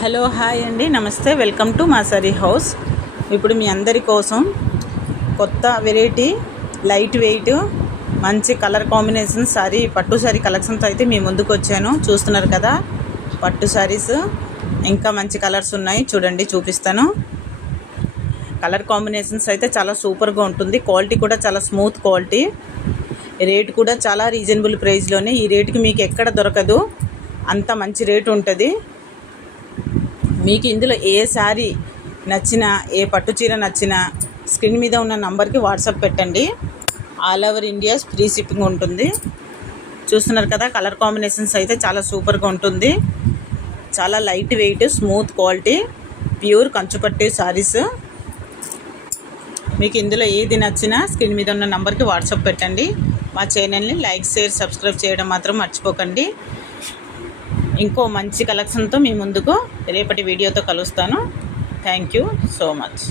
Hello hi అండి, నమస్తే. Welcome to మా సారీ హౌస్. ఇప్పుడు మీ అందరి కోసం కొత్త వెరైటీ లైట్ వెయిట్ మంచి కలర్ కాంబినేషన్ సారీ పట్టు సారీ కలెక్షన్స్ అయితే మీ ముందుకు వచ్చాను. చూస్తున్నారు కదా, పట్టు సారీస్ ఇంకా మంచి కలర్స్ ఉన్నాయి. చూడండి, చూపిస్తాను. కలర్ కాంబినేషన్స్ అయితే చాలా సూపర్గా ఉంటుంది. క్వాలిటీ కూడా చాలా స్మూత్ క్వాలిటీ. రేట్ కూడా చాలా రీజనబుల్ ప్రైస్లోనే. ఈ రేటుకి మీకు ఎక్కడ దొరకదు, అంత మంచి రేటు ఉంటుంది. మీకు ఇందులో ఏ శారీ నచ్చినా, ఏ పట్టు చీర నచ్చినా స్క్రీన్ మీద ఉన్న నంబర్కి వాట్సాప్ పెట్టండి. All over India free shipping ఉంటుంది. చూస్తున్నారు కదా, కలర్ కాంబినేషన్స్ అయితే చాలా సూపర్గా ఉంటుంది. చాలా light weight, smooth quality, pure కంచుపట్టు శారీస్. మీకు ఇందులో ఏది నచ్చినా స్క్రీన్ మీద ఉన్న నంబర్కి వాట్సాప్ పెట్టండి. మా ఛానల్ని లైక్, షేర్, సబ్స్క్రైబ్ చేయడం మాత్రం మర్చిపోకండి. ఇంకో మంచి కలెక్షన్తో మీ ముందుకు రేపటి వీడియోతో కలుస్తాను. Thank you so much.